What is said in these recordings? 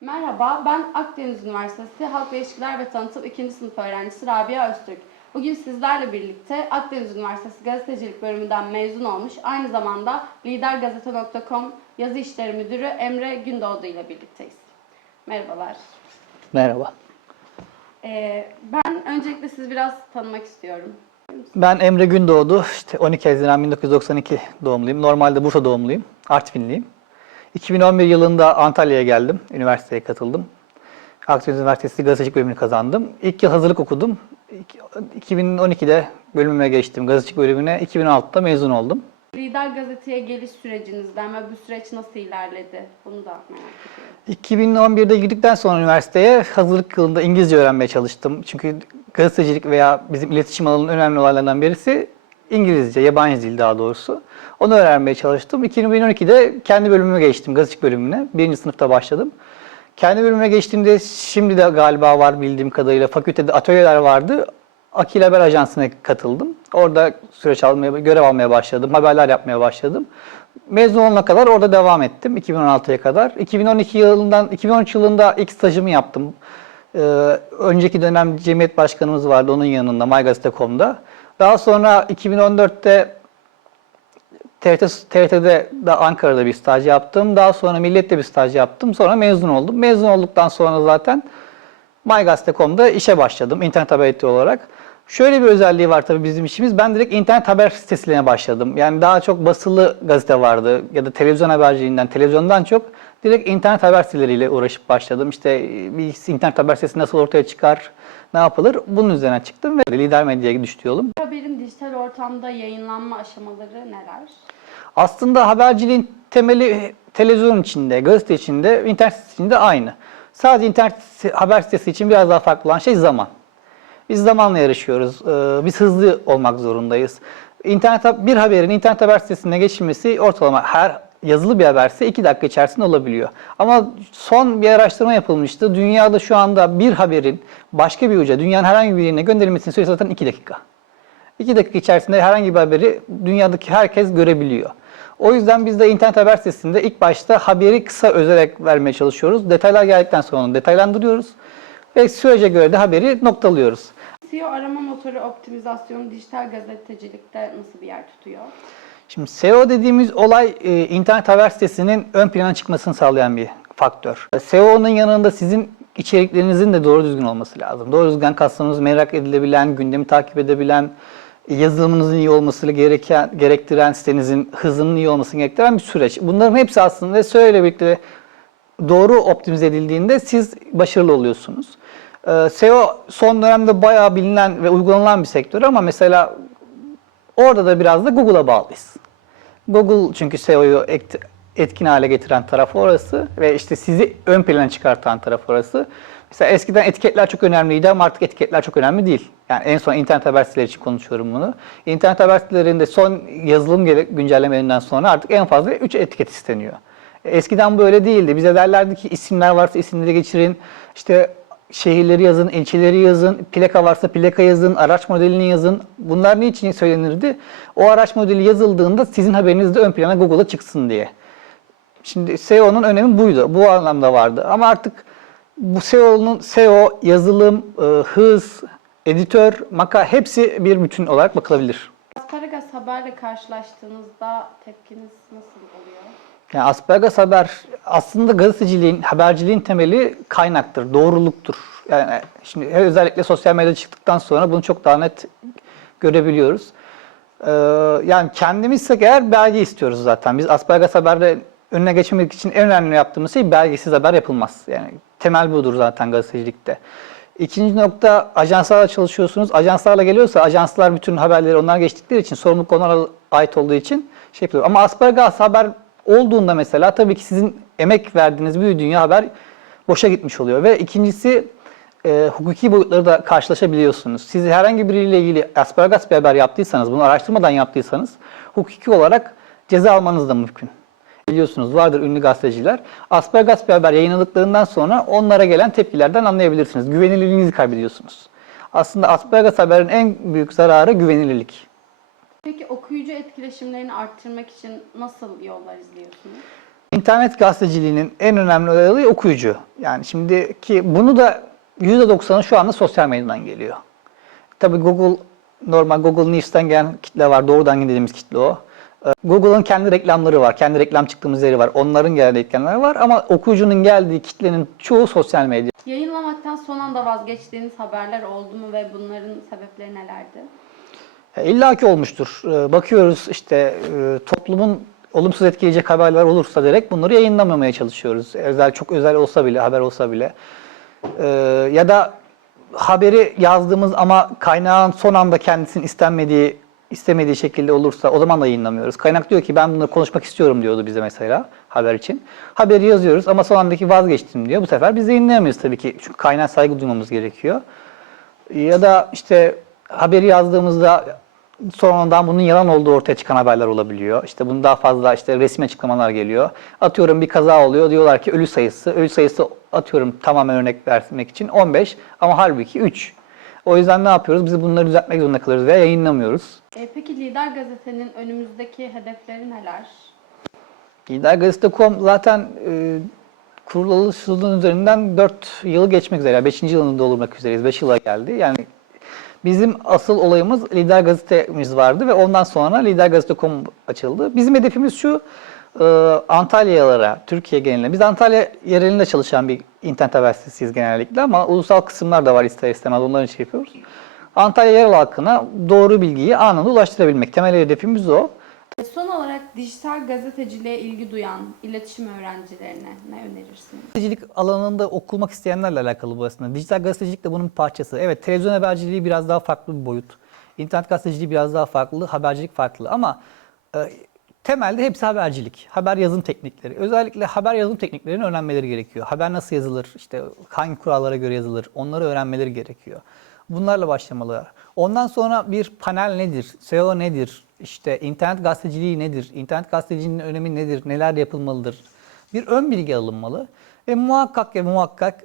Merhaba, ben Akdeniz Üniversitesi Halk İlişkiler ve Tanıtım 2. sınıf öğrencisi Rabia Öztürk. Bugün sizlerle birlikte Akdeniz Üniversitesi Gazetecilik bölümünden mezun olmuş, aynı zamanda lidergazete.com yazı işleri müdürü Emre Gündoğdu ile birlikteyiz. Merhabalar. Merhaba. Ee, ben öncelikle sizi biraz tanımak istiyorum. Ben Emre Gündoğdu. İşte 12 Haziran 1992 doğumluyum. Normalde Bursa doğumluyum. Artvinliyim. 2011 yılında Antalya'ya geldim. Üniversiteye katıldım. Akdeniz Üniversitesi gazetecilik bölümünü kazandım. İlk yıl hazırlık okudum. İki- 2012'de bölümüme geçtim. Gazetecilik bölümüne. 2016'da mezun oldum. Lider Gazete'ye geliş sürecinizden ve bu süreç nasıl ilerledi? Bunu da merak ediyorum. 2011'de girdikten sonra üniversiteye hazırlık yılında İngilizce öğrenmeye çalıştım. Çünkü gazetecilik veya bizim iletişim alanının önemli olaylarından birisi İngilizce, yabancı dil daha doğrusu. Onu öğrenmeye çalıştım. 2012'de kendi bölümüme geçtim, gazetecilik bölümüne. Birinci sınıfta başladım. Kendi bölümüme geçtiğimde şimdi de galiba var bildiğim kadarıyla fakültede atölyeler vardı. Akil Haber Ajansı'na katıldım. Orada süreç almaya, görev almaya başladım. Haberler yapmaya başladım. Mezun olana kadar orada devam ettim 2016'ya kadar. 2012 yılından 2013 yılında ilk stajımı yaptım. Ee, önceki dönem cemiyet başkanımız vardı onun yanında MyGazete.com'da. Daha sonra 2014'te TRT, TRT'de de Ankara'da bir staj yaptım. Daha sonra Milliyet'te bir staj yaptım. Sonra mezun oldum. Mezun olduktan sonra zaten MyGazete.com'da işe başladım internet haber editörü olarak. Şöyle bir özelliği var tabii bizim işimiz. Ben direkt internet haber sitelerine başladım. Yani daha çok basılı gazete vardı ya da televizyon haberciliğinden, televizyondan çok direkt internet haber siteleriyle uğraşıp başladım. İşte bir internet haber sitesi nasıl ortaya çıkar, ne yapılır? Bunun üzerine çıktım ve lider medyaya düştü yolum. Ortamda yayınlanma aşamaları neler? Aslında haberciliğin temeli televizyon içinde, gazete içinde, internet sitesi içinde aynı. Sadece internet haber sitesi için biraz daha farklı olan şey zaman. Biz zamanla yarışıyoruz. Ee, Biz hızlı olmak zorundayız. İnternet bir haberin internet haber sitesine geçilmesi ortalama her yazılı bir haberse 2 dakika içerisinde olabiliyor. Ama son bir araştırma yapılmıştı. Dünyada şu anda bir haberin başka bir uca, dünyanın herhangi bir yerine gönderilmesinin süresi zaten 2 dakika. 2 dakika içerisinde herhangi bir haberi dünyadaki herkes görebiliyor. O yüzden biz de internet haber sitesinde ilk başta haberi kısa özerek vermeye çalışıyoruz. Detaylar geldikten sonra onu detaylandırıyoruz ve sürece göre de haberi noktalıyoruz. SEO arama motoru optimizasyonu dijital gazetecilikte nasıl bir yer tutuyor? Şimdi SEO dediğimiz olay e, internet haber sitesinin ön plana çıkmasını sağlayan bir faktör. SEO'nun yanında sizin içeriklerinizin de doğru düzgün olması lazım. Doğru düzgün kastımız merak edilebilen, gündemi takip edebilen, yazılımınızın iyi olması gereken, gerektiren, sitenizin hızının iyi olmasını gerektiren bir süreç. Bunların hepsi aslında SEO ile birlikte doğru optimize edildiğinde siz başarılı oluyorsunuz. Ee, SEO son dönemde bayağı bilinen ve uygulanılan bir sektör ama mesela orada da biraz da Google'a bağlıyız. Google çünkü SEO'yu et- etkin hale getiren taraf orası ve işte sizi ön plana çıkartan taraf orası. Mesela eskiden etiketler çok önemliydi ama artık etiketler çok önemli değil. Yani en son internet haber siteleri için konuşuyorum bunu. İnternet haber sitelerinde son yazılım güncellemelerinden sonra artık en fazla 3 etiket isteniyor. Eskiden böyle değildi. Bize derlerdi ki isimler varsa isimleri geçirin. İşte şehirleri yazın, ilçeleri yazın, plaka varsa plaka yazın, araç modelini yazın. Bunlar niçin söylenirdi? O araç modeli yazıldığında sizin haberiniz de ön plana Google'a çıksın diye. Şimdi SEO'nun önemi buydu. Bu anlamda vardı. Ama artık bu SEO'nun SEO, yazılım, e, hız, editör, maka hepsi bir bütün olarak bakılabilir. Asparagas haberle karşılaştığınızda tepkiniz nasıl oluyor? Yani Aspergas haber aslında gazeteciliğin, haberciliğin temeli kaynaktır, doğruluktur. Yani şimdi özellikle sosyal medyada çıktıktan sonra bunu çok daha net görebiliyoruz. Ee, yani kendimizsek eğer belge istiyoruz zaten. Biz Aspergas haberde önüne geçmemek için en önemli yaptığımız şey belgesiz haber yapılmaz. Yani temel budur zaten gazetecilikte. İkinci nokta ajanslarla çalışıyorsunuz. Ajanslarla geliyorsa ajanslar bütün haberleri onlar geçtikleri için sorumluluk onlara ait olduğu için şey yapıyor. Ama Aspergas haber olduğunda mesela tabii ki sizin emek verdiğiniz bir dünya haber boşa gitmiş oluyor. Ve ikincisi e, hukuki boyutları da karşılaşabiliyorsunuz. Siz herhangi biriyle ilgili asparagas bir haber yaptıysanız, bunu araştırmadan yaptıysanız hukuki olarak ceza almanız da mümkün. Biliyorsunuz vardır ünlü gazeteciler. Asparagas bir haber yayınladıklarından sonra onlara gelen tepkilerden anlayabilirsiniz. Güvenilirliğinizi kaybediyorsunuz. Aslında asparagas haberin en büyük zararı güvenilirlik. Peki okuyucu etkileşimlerini arttırmak için nasıl yollar izliyorsunuz? İnternet gazeteciliğinin en önemli olayı okuyucu. Yani şimdi ki bunu da %90'ı şu anda sosyal medyadan geliyor. Tabii Google, normal Google News'ten gelen kitle var. Doğrudan dediğimiz kitle o. Google'ın kendi reklamları var. Kendi reklam çıktığımız yeri var. Onların geldiği ekranlar var. Ama okuyucunun geldiği kitlenin çoğu sosyal medya. Yayınlamaktan son anda vazgeçtiğiniz haberler oldu mu ve bunların sebepleri nelerdi? E, İlla ki olmuştur. E, Bakıyoruz işte e, toplumun olumsuz etkileyecek haberler olursa direkt bunları yayınlamamaya çalışıyoruz. Özel çok özel olsa bile, haber olsa bile. Ya da haberi yazdığımız ama kaynağın son anda kendisinin istenmediği istemediği şekilde olursa o zaman da yayınlamıyoruz. Kaynak diyor ki ben bunları konuşmak istiyorum diyordu bize mesela haber için. Haberi yazıyoruz ama son andaki vazgeçtim diyor. Bu sefer biz yayınlayamıyoruz tabii ki. Çünkü kaynağa saygı duymamız gerekiyor. Ya da işte haberi yazdığımızda sonradan bunun yalan olduğu ortaya çıkan haberler olabiliyor. İşte bunun daha fazla işte resmi açıklamalar geliyor. Atıyorum bir kaza oluyor. Diyorlar ki ölü sayısı. Ölü sayısı atıyorum tamamen örnek vermek için 15 ama halbuki 3. O yüzden ne yapıyoruz? Biz bunları düzeltmek zorunda kalıyoruz veya yayınlamıyoruz. E, peki Lider Gazete'nin önümüzdeki hedefleri neler? Lider Gazete.com zaten e, kuruluşunun üzerinden 4 yılı geçmek üzere. 5. yılını doldurmak üzereyiz. 5 yıla geldi. Yani bizim asıl olayımız Lider Gazetemiz vardı ve ondan sonra Lider Gazete.com açıldı. Bizim hedefimiz şu, e, Antalyalara, Türkiye geneline. Biz Antalya yerelinde çalışan bir internet haber sitesiyiz genellikle ama ulusal kısımlar da var ister istemez onların için yapıyoruz. Antalya yerel halkına doğru bilgiyi anında ulaştırabilmek. Temel hedefimiz o. E, son olarak dijital gazeteciliğe ilgi duyan iletişim öğrencilerine ne önerirsiniz? Gazetecilik alanında okumak isteyenlerle alakalı bu aslında. Dijital gazetecilik de bunun bir parçası. Evet televizyon haberciliği biraz daha farklı bir boyut. İnternet gazeteciliği biraz daha farklı, habercilik farklı ama e, temelde hepsi habercilik. Haber yazım teknikleri. Özellikle haber yazım tekniklerini öğrenmeleri gerekiyor. Haber nasıl yazılır, işte hangi kurallara göre yazılır onları öğrenmeleri gerekiyor. Bunlarla başlamalılar. Ondan sonra bir panel nedir, SEO nedir, işte internet gazeteciliği nedir, internet gazeteciliğinin önemi nedir, neler yapılmalıdır, bir ön bilgi alınmalı ve muhakkak ve muhakkak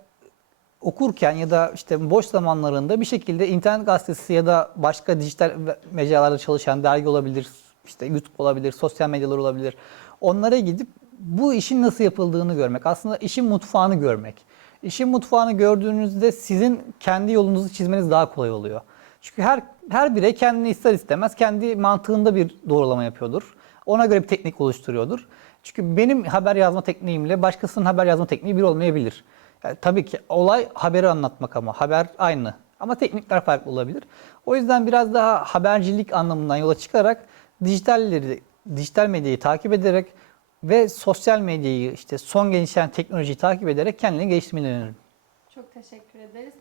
okurken ya da işte boş zamanlarında bir şekilde internet gazetesi ya da başka dijital mecralarda çalışan dergi olabilir, işte YouTube olabilir, sosyal medyalar olabilir. Onlara gidip bu işin nasıl yapıldığını görmek, aslında işin mutfağını görmek. İşin mutfağını gördüğünüzde sizin kendi yolunuzu çizmeniz daha kolay oluyor. Çünkü her her birey kendini ister istemez kendi mantığında bir doğrulama yapıyordur. Ona göre bir teknik oluşturuyordur. Çünkü benim haber yazma tekniğimle başkasının haber yazma tekniği bir olmayabilir. Yani tabii ki olay haberi anlatmak ama haber aynı. Ama teknikler farklı olabilir. O yüzden biraz daha habercilik anlamından yola çıkarak dijitalleri, dijital medyayı takip ederek ve sosyal medyayı işte son gelişen teknolojiyi takip ederek kendini geliştirmelerini öneririm. Çok teşekkür ederiz.